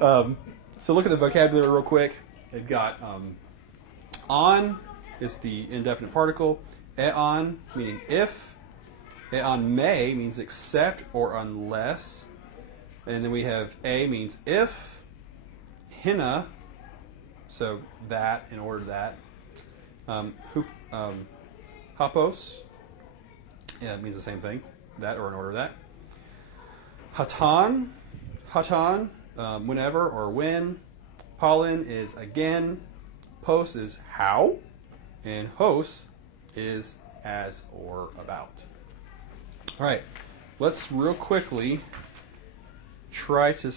So look at the vocabulary real quick. They've got on is the indefinite particle. Eon meaning if. Eon me means except or unless. And then we have a means if. Hina, so that, in order that. Hapos, yeah, it means the same thing. That or in order that. Hatan, whenever or when. Pollen is again. Pos is how. And hos is as or about. All right, let's real quickly try to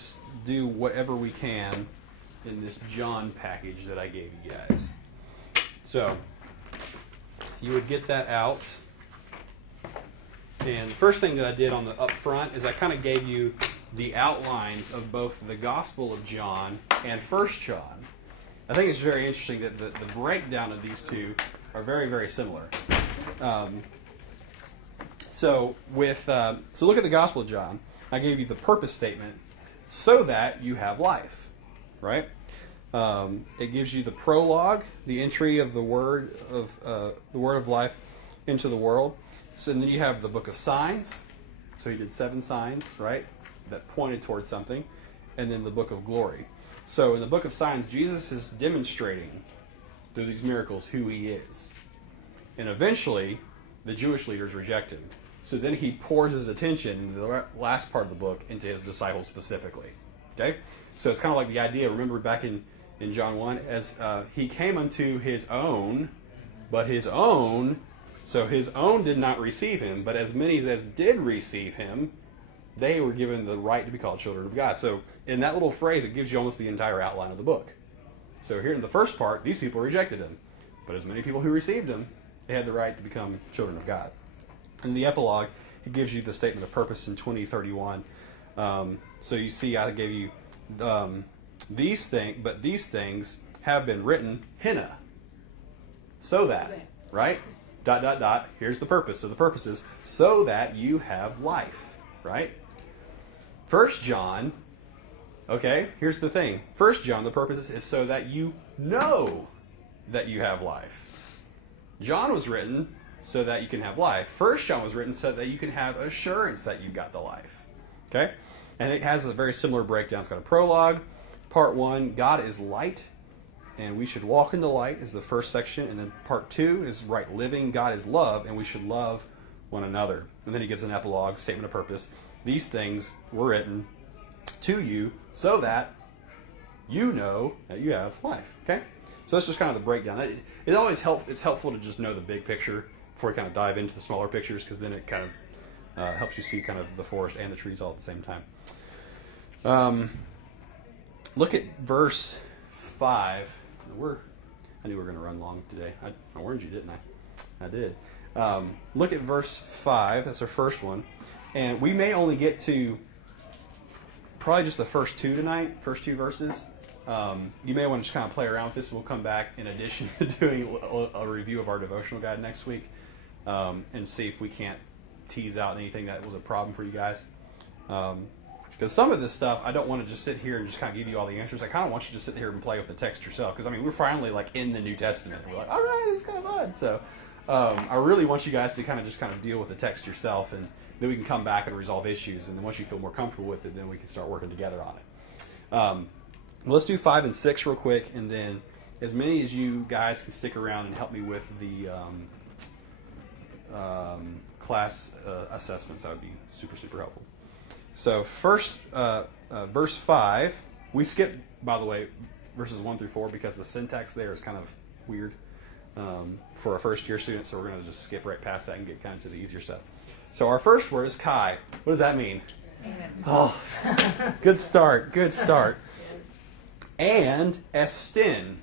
do whatever we can in this John package that I gave you guys. So, you would get that out. And the first thing that I did on the up front is I kind of gave you the outlines of both the Gospel of John and 1 John. I think it's very interesting that the breakdown of these two are very, very similar. So look at the Gospel of John. I gave you the purpose statement, so that you have life, right? It gives you the prologue, the entry of the word of life into the world. So and then you have the book of signs. So he did 7 signs, right, that pointed towards something, and then the book of glory. So in the book of signs, Jesus is demonstrating through these miracles who he is, and eventually the Jewish leaders reject him. So then he pours his attention in the last part of the book into his disciples specifically. Okay? So it's kind of like the idea, remember back in John 1, as he came unto his own, but his own did not receive him, but as many as did receive him, they were given the right to be called children of God. So in that little phrase, it gives you almost the entire outline of the book. So here in the first part, these people rejected him, but as many people who received him, they had the right to become children of God. In the epilogue, it gives you the statement of purpose in 20:31. So you see, I gave you these things have been written, hina, so that, right? ... Here's the purpose. So the purpose is so that you have life, right? 1 John, okay, here's the thing. 1 John, the purpose is so that you know that you have life. John was written so that you can have life. 1 John was written so that you can have assurance that you've got the life. Okay? And it has a very similar breakdown. It's got a prologue. Part 1, God is light, and we should walk in the light, is the first section. And then part 2 is right living. God is love, and we should love one another. And then he gives an epilogue, statement of purpose. These things were written to you so that you know that you have life. Okay? So that's just kind of the breakdown. It always it's helpful to just know the big picture before you kind of dive into the smaller pictures, because then it kind of helps you see kind of the forest and the trees all at the same time. Look at verse 5. I knew we were going to run long today. I warned you, didn't I? I did. Look at verse 5. That's our first one. And we may only get to probably just the first 2 tonight, first 2 verses. You may want to just kind of play around with this. We'll come back in addition to doing a review of our devotional guide next week, and see if we can't tease out anything that was a problem for you guys. Because some of this stuff, I don't want to just sit here and just kind of give you all the answers. I kind of want you to just sit here and play with the text yourself. Because, I mean, we're finally like in the New Testament. We're like, all right, this is kind of fun. So I really want you guys to kind of deal with the text yourself, and then we can come back and resolve issues. And then once you feel more comfortable with it, then we can start working together on it. Let's do 5 and 6 real quick, and then as many as you guys can stick around and help me with the class assessments, that would be super, super helpful. So first, verse 5, we skipped, by the way, verses 1 through 4 because the syntax there is kind of weird for a first-year student, so we're going to just skip right past that and get kind of to the easier stuff. So our first word is kai. What does that mean? Amen. Oh, good start, good start. And estin.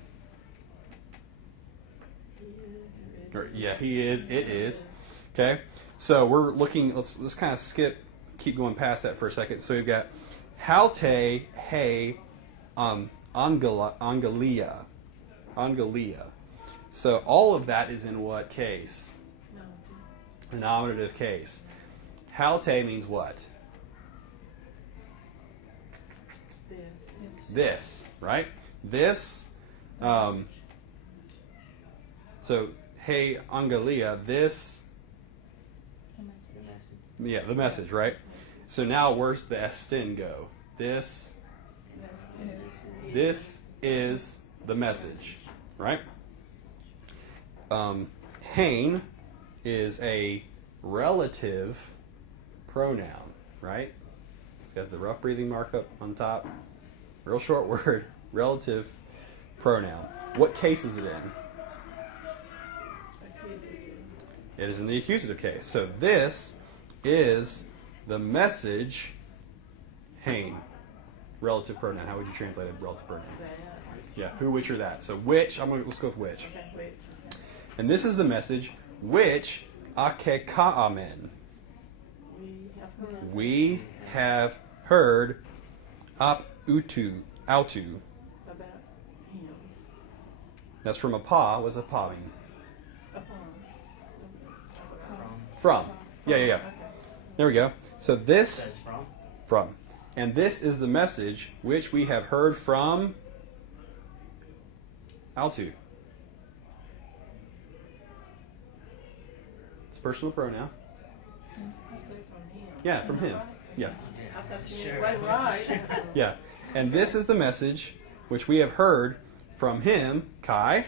Yeah, he is, it is. Okay, so we're looking, let's kind of keep going past that for a second. So we've got halte, hey, angalia. So all of that is in what case? The nominative case. Halte means what? This, right? This. So, hey, Angalia, this. Yeah, the message, right? So now where's the estin go? This is the message, right? Hein is a relative pronoun, right? It's got the rough breathing mark up on top. Real short word, relative pronoun. What case is it in? It is in the accusative case. So this is the message, hein. Relative pronoun. How would you translate a relative pronoun? Yeah, who, which, or that. So which, let's go with which. And this is the message, which akekaamen. We have heard ap utu, autu. That's from apa. What's apa mean? From. Yeah. There we go. So this, from. And this is the message which we have heard from autu. It's a personal pronoun. Yeah, from him. Yeah. Yeah. And this is the message which we have heard from him, Kai.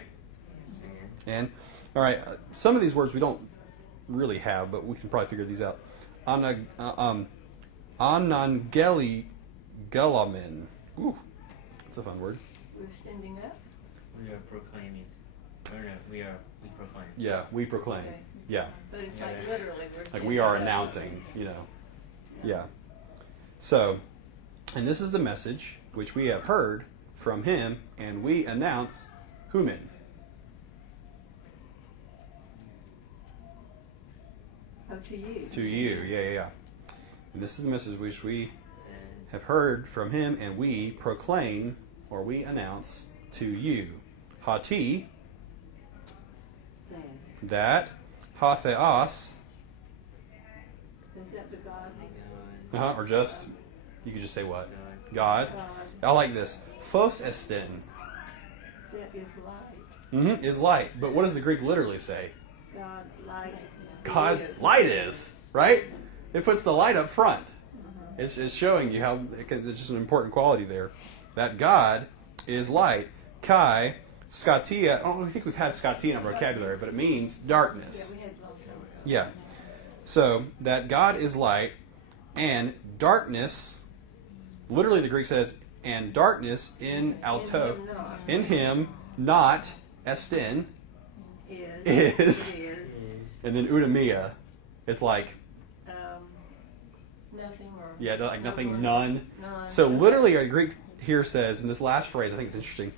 And, all right, some of these words we don't really have, but we can probably figure these out. Anangeli gelamin. Ooh, that's a fun word. We're standing up. We are proclaiming. We proclaim. Yeah, we proclaim. Okay. Yeah. But it's like literally we're Like we are announcing, Yeah. So, and this is the message which we have heard from him, and we announce humin. Oh, to you. To you, yeah. And this is the message which we have heard from him, and we proclaim, or we announce to you. Hati, that. Hatheos. Is that the God? Or just, you could just say what? God. I like this. Phos estin. That is light. Is light. But what does the Greek literally say? God, light. God, light is, right? It puts the light up front. It's showing you how it's just an important quality there. That God is light. Kai, skatia. I don't think we've had skatia in our vocabulary, but it means darkness. Yeah, we had long time. Yeah. So that God is light, and darkness. Literally, the Greek says, and darkness in alto, in him, not estin, is. And then udemia, it's like nothing or like nothing, none. None. So literally, our Greek here says in this last phrase, I think it's interesting,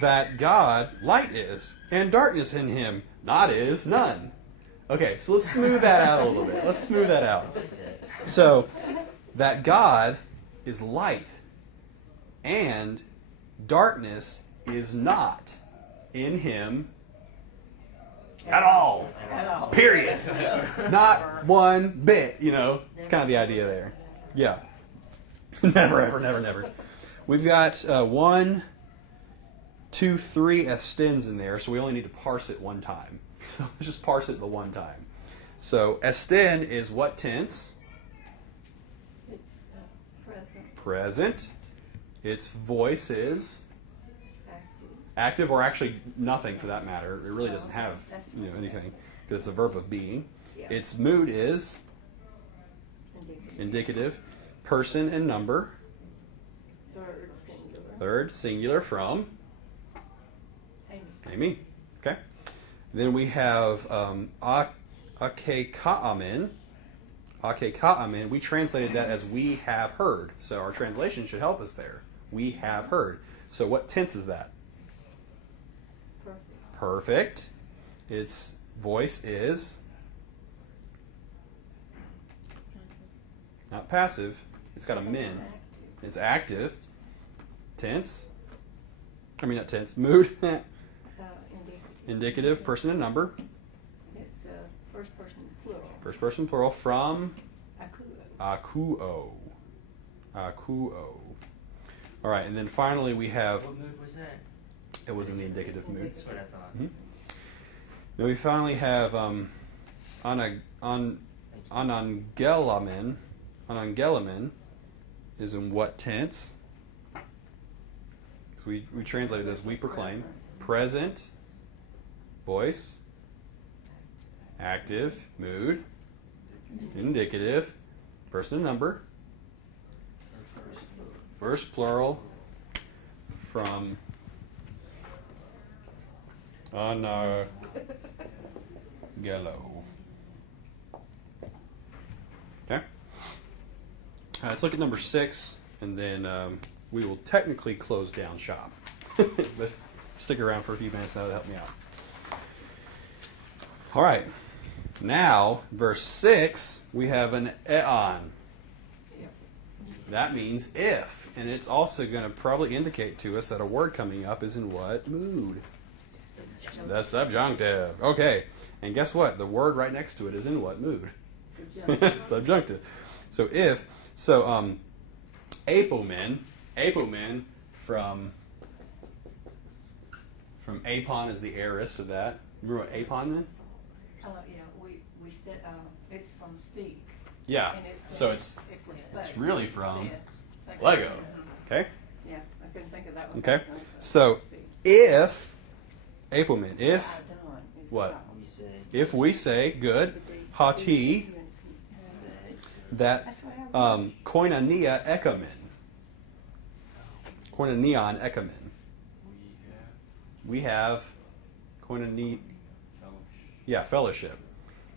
that God light is, and darkness in him not is, none. Okay, so let's smooth that out a little bit. Let's smooth that out. So that God is light, and darkness is not in him at all. Period. Not one bit, It's kind of the idea there. Yeah. Never, ever, never. We've got 1, 2, 3 estins in there, so we only need to parse it one time. So let's just parse it the one time. So estin is what tense? It's present. Present. Its voice is Active. active, or actually nothing for that matter. It really doesn't have anything because it's a verb of being. Yeah. Its mood is indicative. Person and number. Third singular. Third singular from Amy. Amy. Okay. Then we have akekaamen. Akekaamen. We translated that as we have heard. So our translation should help us there. We have heard. So what tense is that? Perfect. Perfect. Its voice is not passive. It's got a min. It's active. Tense. I mean, not tense. Mood. Indicative. Person and number. It's first person plural. First person plural from Akuo. akuo. Akuo. All right, and then finally we have, What mood was that? it was in the indicative mood. That's what I thought. Mhm. Then we finally have anangelamin. Anangelamin is in what tense? So we translate it as we proclaim. Present, voice, active, mood, indicative, person and number, first plural, from anagelo. Okay. Let's look at number 6, and then we will technically close down shop. But stick around for a few minutes now to help me out. All right. Now, verse 6, we have an eon. That means if. And it's also going to probably indicate to us that a word coming up is in what mood? The subjunctive. Okay. And guess what? The word right next to it is in what mood? Subjunctive. So if, apomen from apon is the aorist of that. Remember what apon meant? Yeah, we said it's from speak. Yeah. And So it's really from Lego. Okay? Yeah, I couldn't think of that one. Okay. So if apomen, if what? We say if we say good, hati, that koinonia ekamen. Koinonion ekamen. We have koinonia, fellowship.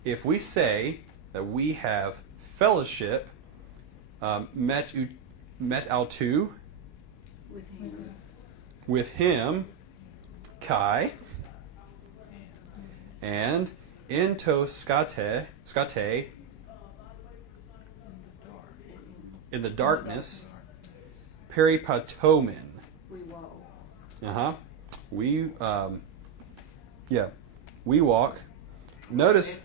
If we say that we have fellowship, met autu, with him, kai, and into skate, in the darkness, peripatomen. We walk. We we walk. Notice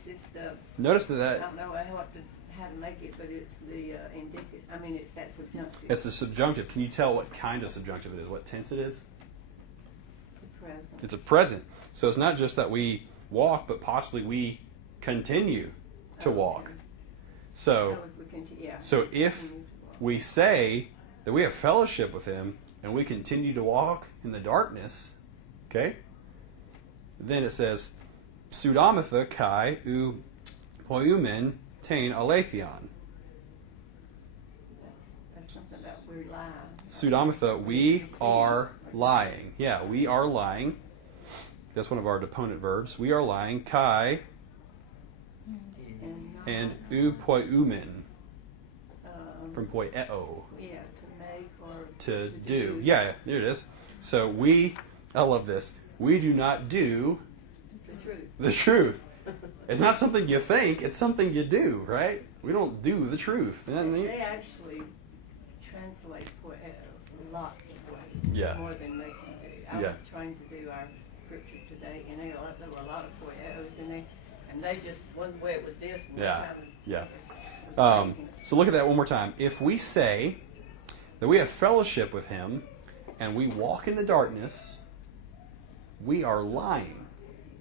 Notice that I don't know how to make it, but it's the indicative. I mean, it's that subjunctive. it's the subjunctive. Can you tell what kind of subjunctive it is? What tense it is? The present. It's a present. So it's not just that we walk, but possibly we continue to walk. So if we say that we have fellowship with him and we continue to walk in the darkness, okay, then it says, pseudomatha kai u poiumen tain alephion. That's something about we're lying. Pseudomatha, we are lying. Yeah, we are lying. That's one of our deponent verbs. We are lying. Kai and u poiumen. From poieo. Yeah, to make or To do. Yeah, there it is. So I love this. We do not do the truth. the truth. It's not something you think, it's something you do, right? We don't do the truth. Isn't that neat? They actually translate poieo lots of ways. Yeah. More than they can do. I was trying to do our scripture today, and there were a lot of poieos, and they just, one way it was this, and Yeah. that was... Yeah. it was amazing. So look at that one more time. If we say that we have fellowship with him and we walk in the darkness, we are lying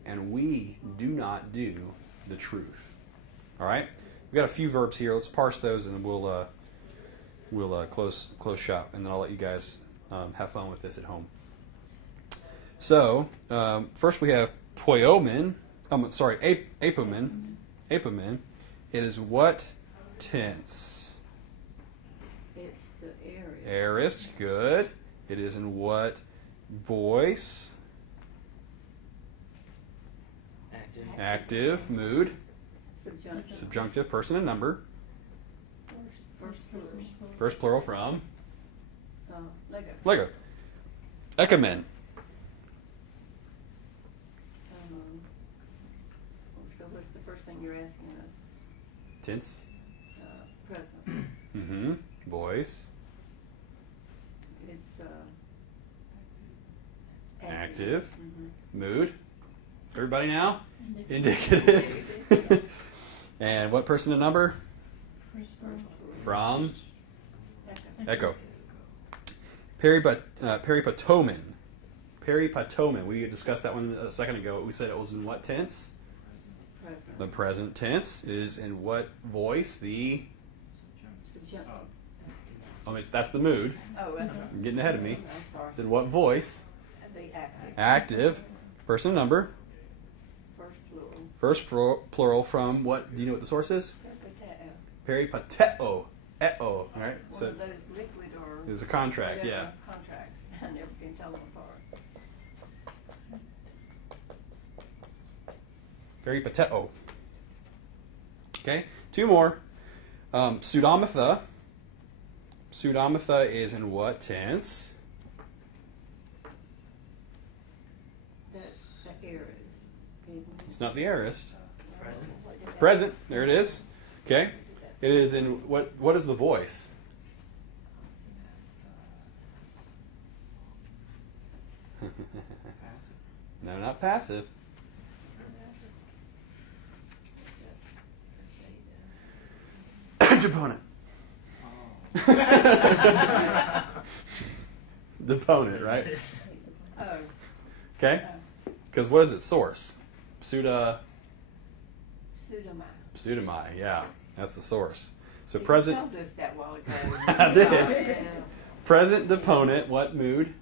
and we do not do the truth. All right? We've got a few verbs here. Let's parse those and then we'll close shop, and then I'll let you guys have fun with this at home. So first we have poiomen. Apomen. Apomen. It is what tense? It's the area. Aorist. Good. It is in what voice? Active. Mood. Subjunctive. Subjunctive. Person and number. First plural. First plural from Lego. Lego. Ekamen. So what's the first thing you're asking us? Tense. Present. Mm-hmm. Voice. It's Active. Mm-hmm. Mood. Everybody now? Indicative. And what person and number? From Echo. Peripatomen. Peripatomen. We discussed that one a second ago. We said it was in what tense? Present. The present tense is in what voice? The Subjunctive. that's the mood. Oh, that's You're getting ahead of me. I'm sorry. It's in what voice? The active. Active. Person number. First plural. First plural from what? Do you know what the source is? Peripateo. All right. One So of those liquid or there's a contract. whatever Yeah. contracts. I never can tell them apart. Peripateo. Okay. Two more. Pseudomatha. Pseudomatha is in what tense? That's the aorist. It's not the aorist. Present. Present. There it is. Okay. It is in what? What is the voice? No, not passive. Deponent. Deponent, right? Oh. Okay. Because what is its source? Pseudomai. Yeah, that's the source. So You present. told us that while ago. I did. Yeah. Present deponent. What mood?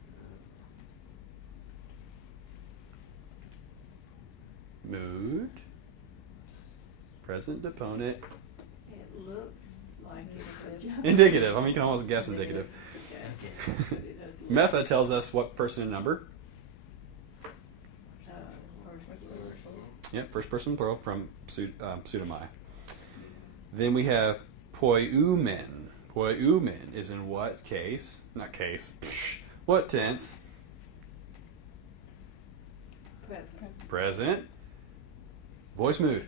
Mood. Present deponent. It looks like it's a Indicative. I mean, you can almost guess indicative. Okay. But it doesn't look- Metha tells us what person and number. first plural. Yep, first person plural from pseudomai. Then we have poiumen. Poiumen is in what case? Not case. Psh, what tense? Present. Present. Voice mood.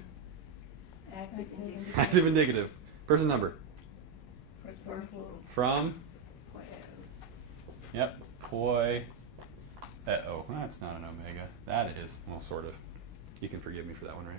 Active indicative. Active indicative. Person number. First plural. From? Well, Yep. Poi. That's not an omega. That is. Well, sort of. You can forgive me for that one, right?